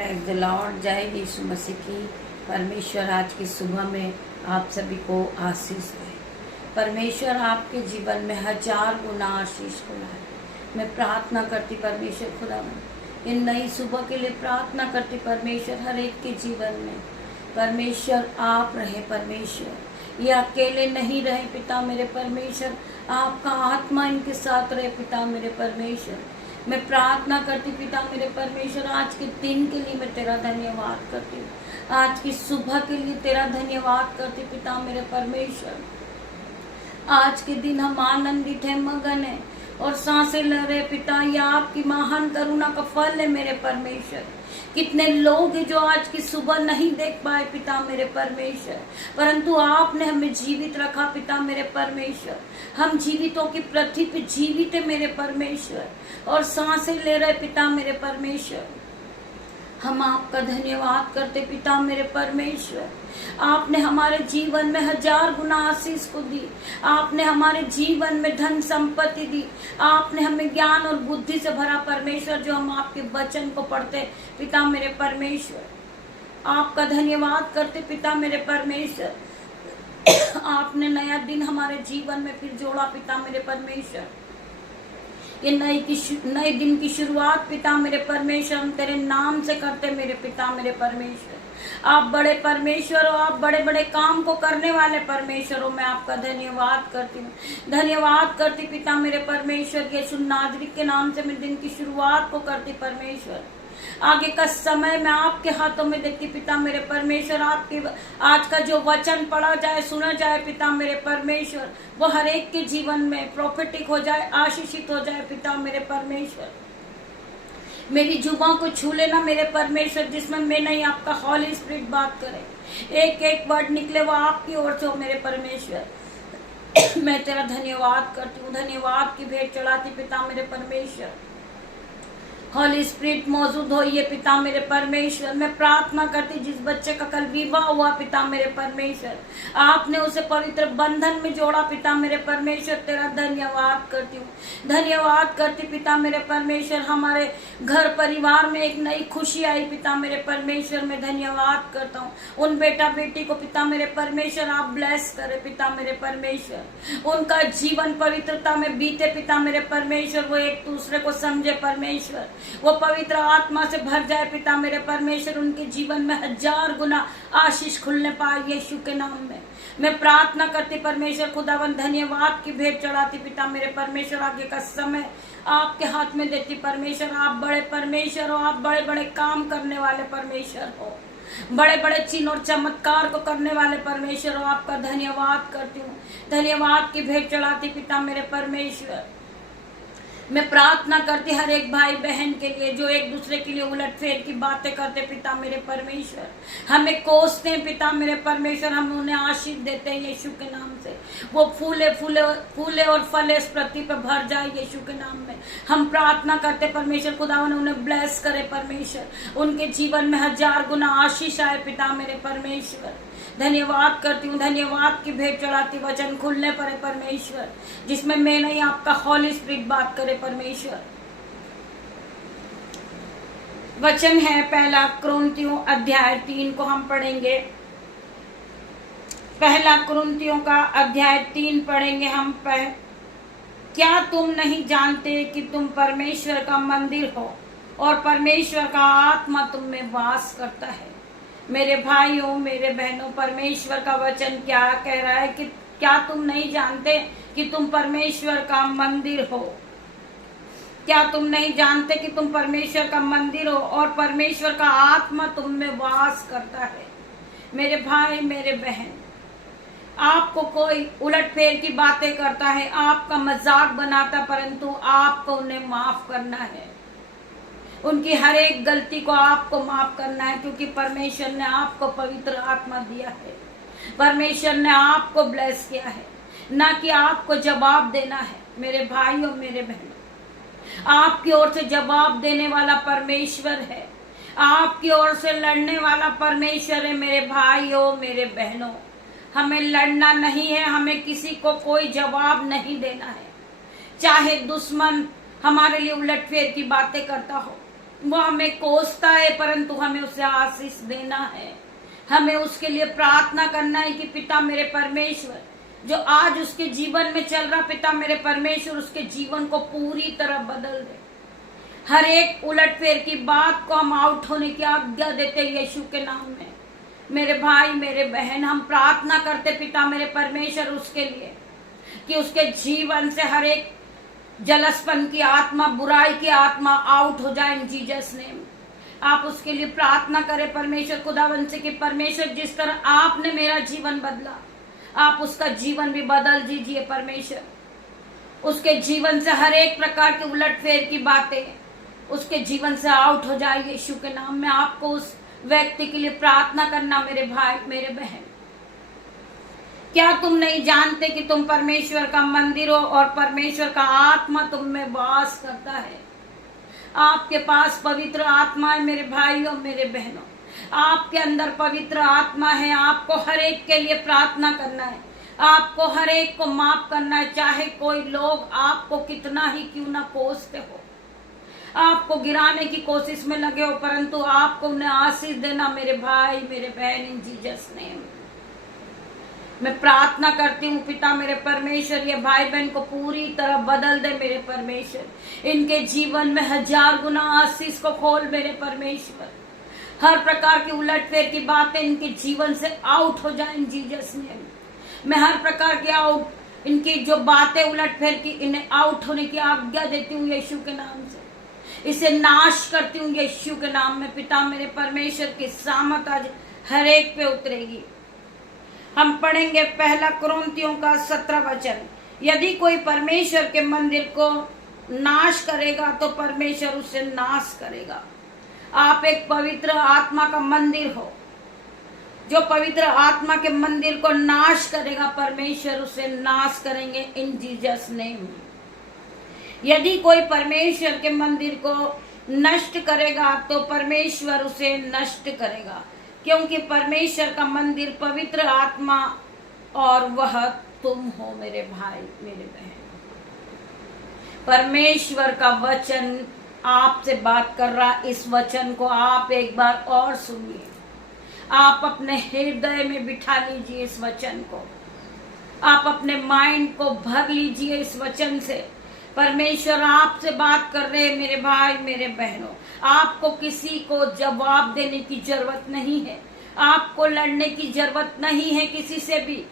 Praise the Lord. जय यीशु मसीह की। परमेश्वर आज की सुबह में आप सभी को आशीष दे। परमेश्वर आपके जीवन में 1000 गुना आशीष को लाए। मैं प्रार्थना करती परमेश्वर खुदा इन नई सुबह के लिए प्रार्थना करती परमेश्वर हर एक के जीवन में परमेश्वर आप रहे। परमेश्वर ये अकेले नहीं रहे पिता मेरे परमेश्वर, आपका आत्मा इनके साथ रहे पिता मेरे परमेश्वर। मैं प्रार्थना करती पिता मेरे परमेश्वर आज के दिन के लिए मैं तेरा धन्यवाद करती हूँ। आज की सुबह के लिए तेरा धन्यवाद करती पिता मेरे परमेश्वर। आज के दिन हम आनंदित हैं, मगन है और सांसें ले रहे पिता। यह आपकी महान करुणा का फल है मेरे परमेश्वर। कितने लोग हैं जो आज की सुबह नहीं देख पाए पिता मेरे परमेश्वर, परंतु आपने हमें जीवित रखा पिता मेरे परमेश्वर। हम जीवितों की पृथ्वी पे जीवित है मेरे परमेश्वर और सांसें ले रहे पिता मेरे परमेश्वर। हम आपका धन्यवाद करते पिता मेरे परमेश्वर। आपने हमारे जीवन में 1000 गुना आशीष को दी। आपने हमारे जीवन में धन संपत्ति दी। आपने हमें ज्ञान और बुद्धि से भरा परमेश्वर, जो हम आपके वचन को पढ़ते पिता मेरे परमेश्वर। आपका धन्यवाद करते पिता मेरे परमेश्वर। आपने नया दिन हमारे जीवन में फिर जोड़ा पिता मेरे परमेश्वर। ये नए दिन की शुरुआत पिता मेरे परमेश्वर हम तेरे नाम से करते मेरे पिता मेरे परमेश्वर। आप बड़े परमेश्वर हो, आप बड़े बड़े काम को करने वाले परमेश्वर हो। मैं आपका धन्यवाद करती हूँ, धन्यवाद करती पिता मेरे परमेश्वर। यीशु नाज़री के नाम से मैं दिन की शुरुआत को करती परमेश्वर। आगे का समय मैं आपके हाथों में देती पिता मेरे परमेश्वर। आपके आज का जो वचन पढ़ा जाए, सुना जाए पिता मेरे परमेश्वर, वो हर एक के जीवन में प्रोफेटिक हो जाए, आशीषित हो जाए पिता मेरे परमेश्वर। मेरी जुबान को छू लेना मेरे परमेश्वर, जिसमें मैं नहीं आपका हॉली स्पिरिट बात करे। एक एक वर्ड निकले वो आपकी ओर से हो मेरे परमेश्वर। मैं तेरा धन्यवाद करती हूँ, धन्यवाद की भेंट चढ़ाती पिता मेरे परमेश्वर। हॉली स्पिरिट मौजूद हो ये पिता मेरे परमेश्वर। मैं प्रार्थना करती जिस बच्चे का कल विवाह हुआ पिता मेरे परमेश्वर, आपने उसे पवित्र बंधन में जोड़ा पिता मेरे परमेश्वर। तेरा धन्यवाद करती हूँ, धन्यवाद करती पिता मेरे परमेश्वर। हमारे घर परिवार में एक नई खुशी आई पिता मेरे परमेश्वर। मैं धन्यवाद करता हूँ उन बेटा बेटी को पिता मेरे परमेश्वर। आप ब्लेस करे पिता मेरे परमेश्वर। उनका जीवन पवित्रता में बीते पिता मेरे परमेश्वर। वो एक दूसरे को समझे परमेश्वर, वो पवित्र आत्मा से भर जाए पिता मेरे परमेश्वर। उनके जीवन में 1000 गुना आशीष खुलने पाए यीशु के नाम में। मैं प्रार्थना करती परमेश्वर खुदावन, धन्यवाद की भेंट चढ़ाती पिता मेरे परमेश्वर। आगे का समय आपके हाथ में देती परमेश्वर। आप बड़े परमेश्वर हो, आप बड़े बड़े काम करने वाले परमेश्वर हो, बड़े बड़े चिन्ह और चमत्कार को करने वाले परमेश्वर हो। आपका धन्यवाद करती हूँ, धन्यवाद की भेंट चढ़ाती पिता मेरे परमेश्वर। मैं प्रार्थना करती हर एक भाई बहन के लिए जो एक दूसरे के लिए उलट फेर की बातें करते पिता मेरे परमेश्वर। हमें कोसते हैं पिता मेरे परमेश्वर, हम उन्हें आशीष देते हैं यीशु के नाम से। वो फूले और फले इस पृथ्वी पर भर जाए यीशु के नाम में। हम प्रार्थना करते परमेश्वर खुदावन उन्हें ब्लेस करे परमेश्वर। उनके जीवन में 1000 गुना आशीष आए पिता मेरे परमेश्वर। धन्यवाद करती हूँ, धन्यवाद की भेंट चढ़ाती। वचन खुलने पर परमेश्वर, जिसमें मैं नहीं आपका हॉली स्पिरिट बात करे परमेश्वर। वचन है 1 कुरिन्थियों अध्याय 3 को हम पढ़ेंगे। 1 कुरिन्थियों का अध्याय 3 पढ़ेंगे हम। क्या तुम नहीं जानते कि तुम परमेश्वर का मंदिर हो और परमेश्वर का आत्मा तुम में वास करता है। मेरे भाइयों मेरे बहनों, परमेश्वर का वचन क्या कह रहा है कि क्या तुम नहीं जानते कि तुम परमेश्वर का मंदिर हो। क्या तुम नहीं जानते कि तुम परमेश्वर का मंदिर हो और परमेश्वर का आत्मा तुम में वास करता है। मेरे भाई मेरे बहन, आपको कोई उलटफेर की बातें करता है, आपका मजाक बनाता, परंतु आपको उन्हें माफ करना है। उनकी हर एक गलती को आपको माफ करना है, क्योंकि परमेश्वर ने आपको पवित्र आत्मा दिया है। परमेश्वर ने आपको ब्लेस किया है, ना कि आपको जवाब देना है। मेरे भाइयों मेरे बहनों, आपकी ओर से जवाब देने वाला परमेश्वर है, आपकी ओर से लड़ने वाला परमेश्वर है। मेरे भाइयों मेरे बहनों, हमें लड़ना नहीं है, हमें किसी को कोई जवाब नहीं देना है। चाहे दुश्मन हमारे लिए उलटफेर की बातें करता हो, वो हमें कोसता है, परंतु हमें उसे आशीष देना है। हमें उसके लिए प्रार्थना करना है कि पिता मेरे परमेश्वर, जो आज उसके जीवन में चल रहा, पिता मेरे परमेश्वर उसके जीवन को पूरी तरह बदल दे। हर एक उलटफेर की बात को हम आउट होने की आज्ञा देते यीशु के नाम में। मेरे भाई मेरे बहन, हम प्रार्थना करते पिता मेरे परमेश्वर उसके लिए कि उसके जीवन से हर एक जलस्पन की आत्मा, बुराई की आत्मा आउट हो जाए इन जीसस नेम। आप उसके लिए प्रार्थना करें परमेश्वर खुदावन से कि परमेश्वर, जिस तरह आपने मेरा जीवन बदला, आप उसका जीवन भी बदल दीजिए परमेश्वर। उसके जीवन से हर एक प्रकार की उलटफेर की बातें उसके जीवन से आउट हो जाए यीशु के नाम में। आपको उस व्यक्ति के लिए प्रार्थना करना मेरे भाई मेरे बहन। क्या तुम नहीं जानते कि तुम परमेश्वर का मंदिर हो और परमेश्वर का आत्मा तुम में वास करता है? आपके पास पवित्र आत्मा है मेरे भाई और मेरे बहनों, आपके अंदर पवित्र आत्मा है। आपको हर एक के लिए प्रार्थना करना है, आपको हर एक को माफ करना है, चाहे कोई लोग आपको कितना ही क्यों ना कोसते हो, आपको गिराने की कोशिश में लगे हो, परंतु आपको उन्हें आशीष देना मेरे भाई मेरे बहन इन जीसस नेम। मैं प्रार्थना करती हूँ पिता मेरे परमेश्वर, ये भाई बहन को पूरी तरह बदल दे मेरे परमेश्वर। इनके जीवन में 1000 गुना आशीष को खोल मेरे परमेश्वर। हर प्रकार की उलटफेर की बातें इनके जीवन से आउट हो जाए इन जीसस नेम। मैं हर प्रकार की इनकी जो बातें उलटफेर की, इन्हें आउट होने की आज्ञा देती हूँ यीशु के नाम से। इसे नाश करती हूँ यीशु के नाम में। पिता मेरे परमेश्वर की सामत आज हर एक पे उतरेगी। हम पढ़ेंगे 1 कुरिन्थियों का 17 वचन। यदि कोई परमेश्वर के मंदिर को नाश करेगा तो परमेश्वर उसे नाश करेगा। आप एक पवित्र आत्मा का मंदिर हो। जो पवित्र आत्मा के मंदिर को नाश करेगा, परमेश्वर उसे नाश करेंगे इन जीसस नेम। यदि कोई परमेश्वर के मंदिर को नष्ट करेगा तो परमेश्वर उसे नष्ट करेगा, क्योंकि परमेश्वर का मंदिर पवित्र आत्मा और वह तुम हो मेरे भाई मेरे बहन। परमेश्वर का वचन आपसे बात कर रहा। इस वचन को आप एक बार और सुनिए, आप अपने हृदय में बिठा लीजिए इस वचन को, आप अपने माइंड को भर लीजिए इस वचन से। परमेश्वर आपसे बात कर रहे हैं मेरे भाई मेरे बहनों। आपको किसी को जवाब देने की जरूरत नहीं है, आपको लड़ने की जरूरत नहीं है किसी से भी।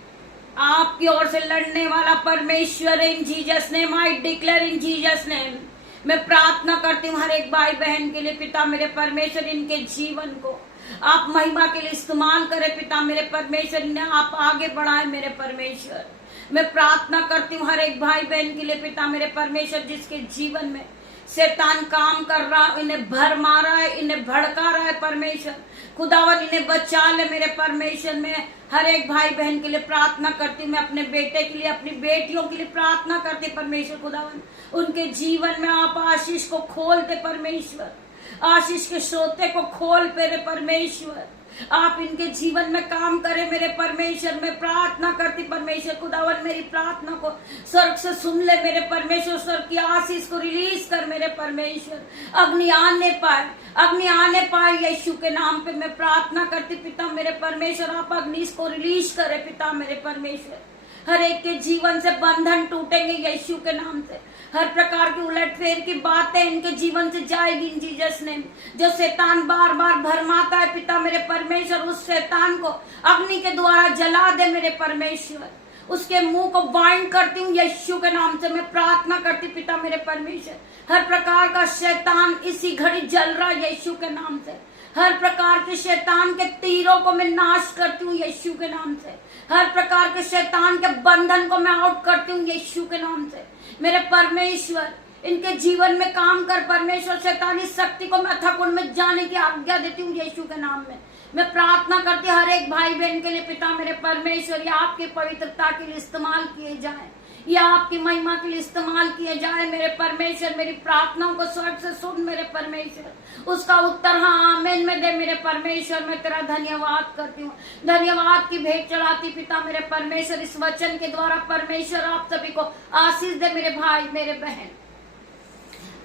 आपकी ओर से लड़ने वाला परमेश्वर इन Jesus name. I declare in Jesus name. मैं प्रार्थना करती हूँ हर एक भाई बहन के लिए पिता मेरे परमेश्वर, इनके जीवन को आप महिमा के लिए इस्तेमाल करें पिता मेरे परमेश्वर, इन्हें आप आगे बढ़ाए मेरे परमेश्वर। मैं प्रार्थना करती हूँ हर एक भाई बहन के लिए पिता मेरे परमेश्वर, जिसके जीवन में शैतान काम कर रहा, इन्हें भर मारा है, इन्हें भड़का रहा है परमेश्वर। खुदावन इन्हें बचा ले मेरे परमेश्वर। मैं हर एक भाई बहन के लिए प्रार्थना करती हूँ। मैं अपने बेटे के लिए, अपनी बेटियों के लिए प्रार्थना करती परमेश्वर। खुदावन उनके जीवन में आप आशीष को खोलते परमेश्वर, आशीष के सोते को खोल मेरे परमेश्वर। आप इनके जीवन में काम करें मेरे परमेश्वर। मैं प्रार्थना करती परमेश्वर खुदावन, मेरी प्रार्थना को स्वर्ग से सुन ले मेरे परमेश्वर। स्वर्ग की आशीष को रिलीज कर मेरे परमेश्वर। अग्नि आने पाए, अग्नि आने पाए यीशु के नाम पे मैं प्रार्थना करती पिता मेरे परमेश्वर। आप अग्नि को रिलीज करें पिता मेरे परमेश्वर। हर एक के जीवन से बंधन टूटेंगे यीशु के नाम से। हर प्रकार की उलटफेर की बातें इनके जीवन से जाएगी इन जीसस नेम। जो शैतान बार बार भरमाता है पिता मेरे परमेश्वर, उस शैतान को अग्नि के द्वारा जला दे मेरे परमेश्वर। उसके मुंह को बाइंड करती हूँ यीशु के नाम से। मैं प्रार्थना करती पिता मेरे परमेश्वर। हर प्रकार का शैतान इसी घड़ी जल रहा यीशु के नाम से। हर प्रकार के शैतान के तीरों को मैं नाश करती हूँ यीशु के नाम से। हर प्रकार के शैतान के बंधन को मैं आउट करती हूँ यीशु के नाम से। मेरे परमेश्वर इनके जीवन में काम कर परमेश्वर। शैतानी शक्ति को मैं अथाह कुंड में जाने की आज्ञा देती हूँ यीशु के नाम में। मैं प्रार्थना करती हर एक भाई बहन के लिए पिता मेरे परमेश्वर, या आपकी पवित्रता के लिए इस्तेमाल किए जाए, या आपकी महिमा के लिए इस्तेमाल किए जाए मेरे परमेश्वर। मेरी प्रार्थनाओं को स्वर्ग से सुन मेरे परमेश्वर, उसका उत्तर हाँ आमीन में दे मेरे परमेश्वर। मैं तेरा धन्यवाद करती हूँ, धन्यवाद की भेंट चढ़ाती पिता मेरे परमेश्वर। इस वचन के द्वारा परमेश्वर आप सभी को आशीष दे मेरे भाई मेरे बहन।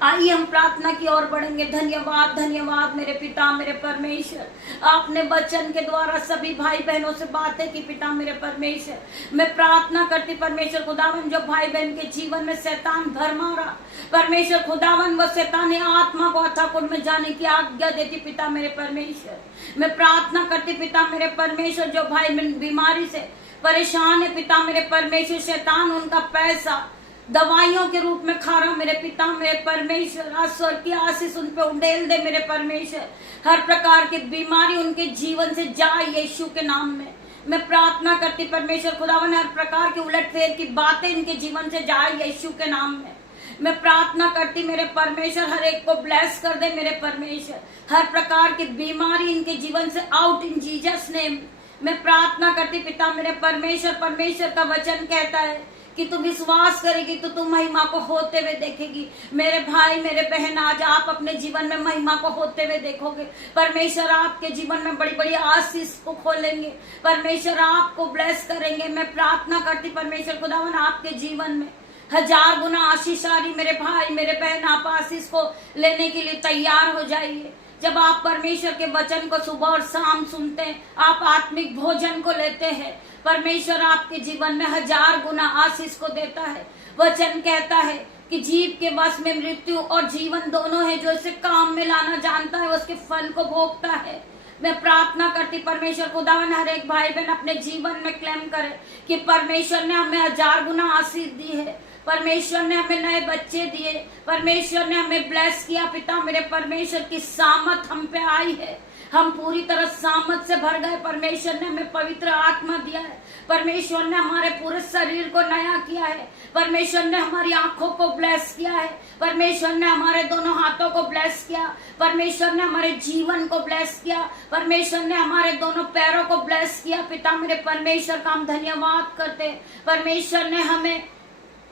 आइए हम प्रार्थना की ओर बढ़ेंगे। धन्यवाद धन्यवाद मेरे पिता मेरे परमेश्वर, आपने वचन के द्वारा सभी भाई बहनों से बातें की पिता मेरे परमेश्वर। मैं प्रार्थना करती परमेश्वर खुदावन, जो भाई बहन के जीवन में शैतान भरमा रहा परमेश्वर खुदावन, वो शैतानी आत्मा को अथाह कुंड में जाने की आज्ञा देती पिता मेरे परमेश्वर। मैं प्रार्थना करती पिता मेरे परमेश्वर, जो भाई बीमारी से परेशान है पिता मेरे परमेश्वर, शैतान उनका पैसा दवाइयों के रूप में खा रहा मेरे पिता मेरे परमेश्वर, आज स्वर्ग की आशीष उन पे उंडेल दे मेरे परमेश्वर। हर प्रकार की बीमारी उनके जीवन से जाए यीशु के नाम में। मैं प्रार्थना करती परमेश्वर खुदावन, हर प्रकार की उलटफेर की बातें इनके जीवन से जाए यीशु के नाम में। मैं प्रार्थना करती मेरे परमेश्वर, हर एक को ब्लेस कर दे मेरे परमेश्वर। हर प्रकार की बीमारी इनके जीवन से आउट इन जीसस नेम। मैं प्रार्थना करती पिता मेरे परमेश्वर, परमेश्वर का वचन कहता है कि तू विश्वास करेगी तो तू महिमा को होते हुए देखेगी। मेरे भाई मेरे बहन, आज आप अपने जीवन में महिमा को होते हुए देखोगे। परमेश्वर आपके जीवन में बड़ी बड़ी आशीष को खोलेंगे, परमेश्वर आपको ब्लेस करेंगे। मैं प्रार्थना करती परमेश्वर खुदावन, आपके जीवन में 1000 गुना आशीष आ रही। मेरे भाई मेरे बहन, आप आशीष को लेने के लिए तैयार हो जाइए। जब आप परमेश्वर के वचन को सुबह और शाम सुनते हैं, आप आत्मिक भोजन को लेते हैं, परमेश्वर आपके जीवन में 1000 गुना आशीष को देता है। वचन कहता है कि जीव के वश में मृत्यु और जीवन दोनों है, जो इसे काम में लाना जानता है उसके फल को भोगता है। मैं प्रार्थना करती परमेश्वर खुदावन, हर एक भाई बहन अपने जीवन में क्लेम करे कि परमेश्वर ने हमें 1000 गुना आशीष दी है। परमेश्वर ने हमें नए बच्चे दिए, परमेश्वर ने हमें ब्लेस किया पिता मेरे परमेश्वर की सामत हम पे आई है। हम पूरी तरह सामत से भर गए। परमेश्वर ने हमें पवित्र आत्मा दिया है। परमेश्वर ने हमारे पूरे शरीर को नया किया है। परमेश्वर ने हमारी आंखों को ब्लेस किया है। परमेश्वर ने हमारे दोनों हाथों को ब्लेस किया। परमेश्वर ने हमारे जीवन को ब्लेस किया। परमेश्वर ने हमारे दोनों पैरों को ब्लेस किया। पिता मेरे परमेश्वर का हम धन्यवाद करते हैं। परमेश्वर ने हमें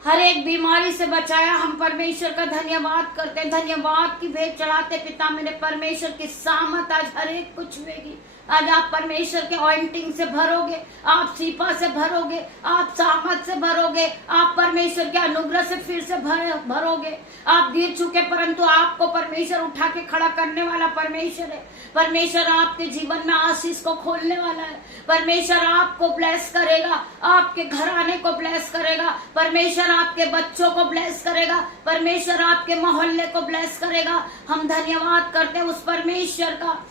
हर एक बीमारी से बचाया। हम परमेश्वर का धन्यवाद करते हैं, धन्यवाद की भेंट चढ़ाते पिता मेरे परमेश्वर की सामत आज हर एक को छुएगी। आज आप परमेश्वर के ऑइंटिंग से भरोगे, आप सीपा से भरोगे, आप सामत से भरोगे, आप परमेश्वर के अनुग्रह से फिर से भरोगे। आप गिर चुके परंतु आपको परमेश्वर उठा के खड़ा करने वाला परमेश्वर है। परमेश्वर आपके जीवन में आशीष को खोलने वाला है। परमेश्वर आपको ब्लेस करेगा, आपके घराने को ब्लेस करेगा। परमेश्वर आपके बच्चों को ब्लेस करेगा। परमेश्वर आपके मोहल्ले को ब्लेस करेगा। हम धन्यवाद करते हैं उस परमेश्वर का।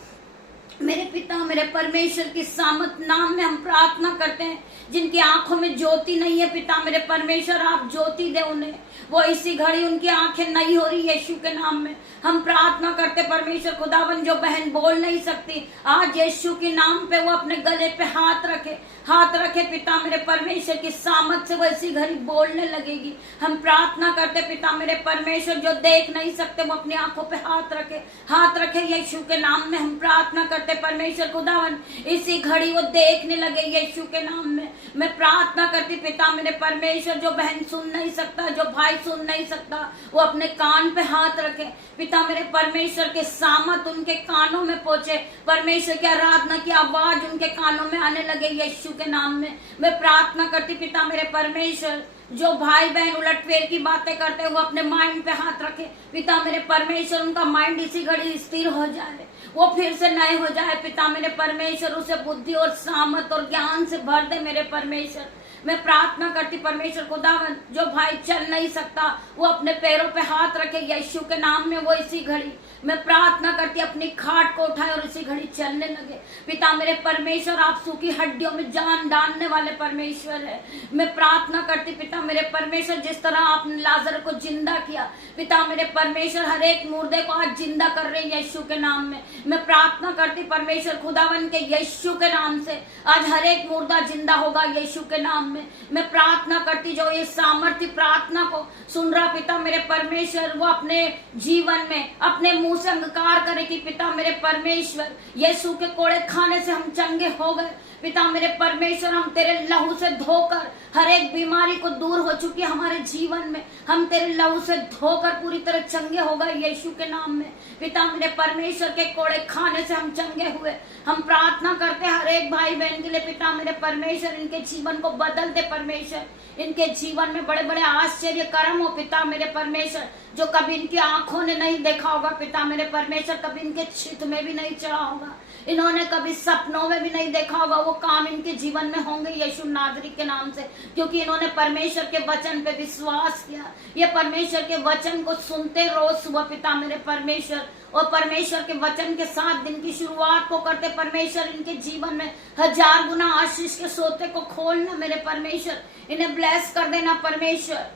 मेरे पिता मेरे परमेश्वर की सामत नाम में हम प्रार्थना करते हैं। जिनकी आंखों में ज्योति नहीं है पिता मेरे परमेश्वर, आप ज्योति दे उन्हें। वो इसी घड़ी उनकी आंखें नई हो रही यीशु के नाम में। हम प्रार्थना करते परमेश्वर खुदावन, जो बहन बोल नहीं सकती, आज यीशु के नाम पे वो अपने गले पे हाथ रखे पिता मेरे परमेश्वर की सामत से वो इसी घड़ी बोलने लगेगी। हम प्रार्थना करते पिता मेरे परमेश्वर, जो देख नहीं सकते वो अपनी आंखों पे हाथ रखे यीशु के नाम में। हम प्रार्थना करते परमेश्वर खुदावन, इसी घड़ी वो देखने लगे यीशु के नाम में। मैं प्रार्थना करती पिता मेरे परमेश्वर, जो बहन सुन नहीं सकता, जो भाई सुन नहीं सकता, वो अपने कान पे हाथ रखे पिता मेरे परमेश्वर के सामत उनके कानों में पहुंचे। परमेश्वर की आराधना की आवाज उनके कानों में आने लगे यीशु के नाम में। मैं प्रार्थना करती पिता मेरे परमेश्वर, जो भाई बहन उलटफेर की बातें करते हैं वो अपने माइंड पे हाथ रखे पिता मेरे परमेश्वर, उनका माइंड इसी घड़ी स्थिर हो जाए, वो फिर से नए हो जाए पिता मेरे परमेश्वर। उसे बुद्धि और सामत और ज्ञान से भर दे मेरे परमेश्वर। मैं प्रार्थना करती परमेश्वर खुदावन, जो भाई चल नहीं सकता वो अपने पैरों पे हाथ रखे यीशु के नाम में। वो इसी घड़ी मैं प्रार्थना करती अपनी खाट को उठाए और इसी घड़ी चलने लगे पिता मेरे परमेश्वर। आप सूखी हड्डियों में जान डालने वाले परमेश्वर है। मैं प्रार्थना करती पिता मेरे परमेश्वर, जिस तरह आपने लाजर को जिंदा किया पिता मेरे परमेश्वर, हर एक मुर्दे को आज जिंदा कर रहे यीशु के नाम में। मैं प्रार्थना करती परमेश्वर खुदावन के यीशु के नाम से आज हर एक मुर्दा जिंदा होगा यीशु के नाम में। मैं प्रार्थना करती, जो ये सामर्थ्य प्रार्थना को सुन रहा पिता मेरे परमेश्वर, वो अपने जीवन में अपने मुंह से अंगीकार करे कि पिता मेरे परमेश्वर, यीशु के कोड़े खाने से हम चंगे हो गए पिता मेरे परमेश्वर। हम तेरे लहू से धोकर हर एक बीमारी को दूर हो चुकी हमारे जीवन में, हम तेरे लहू से धोकर पूरी तरह चंगे हो गए यीशु के नाम में पिता मेरे परमेश्वर। के कोड़े खाने से हम चंगे हुए। हम प्रार्थना करते हर एक भाई बहन के लिए पिता मेरे परमेश्वर, इनके जीवन को बदल बदल दे परमेश्वर। इनके जीवन में बड़े बड़े आश्चर्य कर्म हो पिता मेरे परमेश्वर, जो कभी इनकी आंखों ने नहीं देखा होगा पिता मेरे परमेश्वर, कभी इनके चित्त में भी नहीं चढ़ा होगा, इन्होंने कभी सपनों में भी नहीं देखा होगा, वो काम इनके जीवन में होंगे यीशु नाजरी के नाम से, क्योंकि इन्होंने परमेश्वर के वचन पे विश्वास किया। ये परमेश्वर के वचन को सुनते रोज सुबह पिता मेरे परमेश्वर, और परमेश्वर के वचन के साथ दिन की शुरुआत को करते परमेश्वर, इनके जीवन में 1000 गुना आशीष के सोते को खोलना मेरे परमेश्वर, इन्हें ब्लेस कर देना परमेश्वर।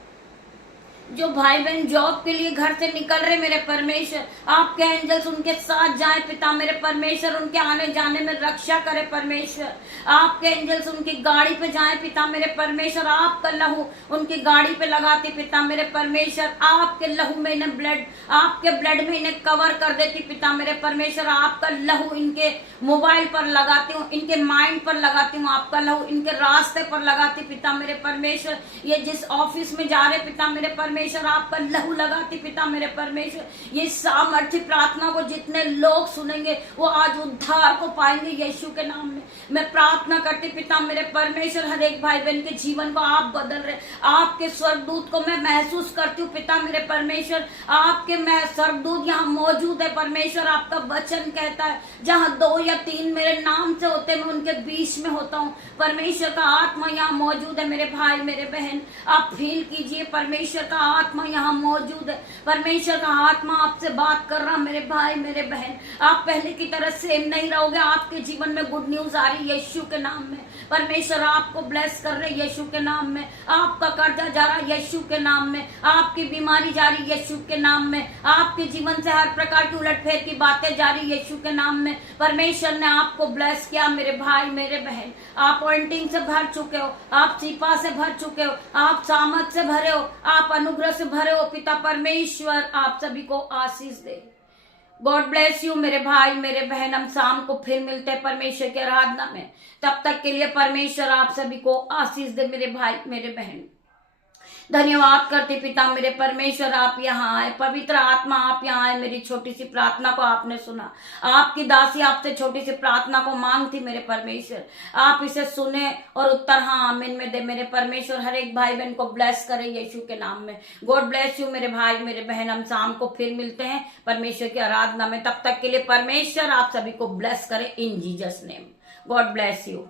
जो भाई बहन जॉब के लिए घर से निकल रहे मेरे परमेश्वर, आपके एंजल्स उनके साथ जाए पिता मेरे परमेश्वर, उनके आने जाने में रक्षा करे परमेश्वर। आपके एंजल्स उनकी गाड़ी पे जाए पिता मेरे परमेश्वर, आपका लहू उनकी गाड़ी पे लगाते पिता मेरे परमेश्वर, आपके लहू में इन्हें ब्लड, आपके ब्लड में इन्हें कवर कर देती पिता मेरे परमेश्वर। आपका लहू इनके मोबाइल पर लगाती हूँ, इनके माइंड पर लगाती हूँ, आपका लहू इनके रास्ते पर लगाती पिता मेरे परमेश्वर। ये जिस ऑफिस में जा रहे पिता मेरे परमेश्वर, आपका लहू लगाती पिता मेरे परमेश्वर। ये सामर्थ्य प्रार्थना को जितने लोग सुनेंगे वो आज उद्धार को पाएंगे यीशु के नाम में। मैं प्रार्थना करती पिता मेरे परमेश्वर, हर एक भाई बहन के जीवन को आप बदल रहे, आपके स्वर्गदूत को मैं महसूस करती हूँ पिता मेरे परमेश्वर, आपके मैं स्वर्गदूत यहाँ मौजूद है परमेश्वर। आपका वचन कहता है जहाँ 2 या 3 मेरे नाम से होते मैं उनके बीच में होता हूँ। परमेश्वर का आत्मा यहाँ मौजूद है मेरे भाई मेरे बहन, आप फील कीजिए परमेश्वर का आत्मा यहाँ मौजूद है। परमेश्वर का आत्मा आपसे बात कर रहा मेरे भाई मेरे बहन, आप पहले की तरह सेम नहीं रहोगे, आपके जीवन में गुड न्यूज आ रही यीशु के नाम में। परमेश्वर आपको ब्लेस कर रहे यीशु के नाम में, आपका कर्जा जा रहा यीशु के नाम में, आपकी बीमारी जा रही यीशु के नाम में, आपके जीवन से हर प्रकार की उलटफेर की बातें जा रही यीशु के नाम में। परमेश्वर ने आपको ब्लेस किया मेरे भाई मेरे बहन, आप ऑइंटिंग से भर चुके हो, आप सीपा से भर चुके हो, आप सामर्थ से भरे हो, आप अनुग्रह से भरे हो। पिता परमेश्वर आप सभी को आशीष दे। गॉड ब्लेस यू मेरे भाई मेरे बहन। हम शाम को फिर मिलते हैं परमेश्वर की आराधना में, तब तक के लिए परमेश्वर आप सभी को आशीष दे मेरे भाई मेरे बहन। धन्यवाद करते पिता मेरे परमेश्वर, आप यहाँ आए, पवित्र आत्मा आप यहाँ आए, मेरी छोटी सी प्रार्थना को आपने सुना, आपकी दासी आपसे छोटी सी प्रार्थना को मांगती मेरे परमेश्वर, आप इसे सुने और उत्तर हाँ आमीन में दे मेरे परमेश्वर। हर एक भाई बहन को ब्लेस करे यीशु के नाम में। गॉड ब्लेस यू मेरे भाई मेरे बहन। हम शाम को फिर मिलते हैं परमेश्वर की आराधना में, तब तक के लिए परमेश्वर आप सभी को ब्लेस करे इन Jesus name. God bless you.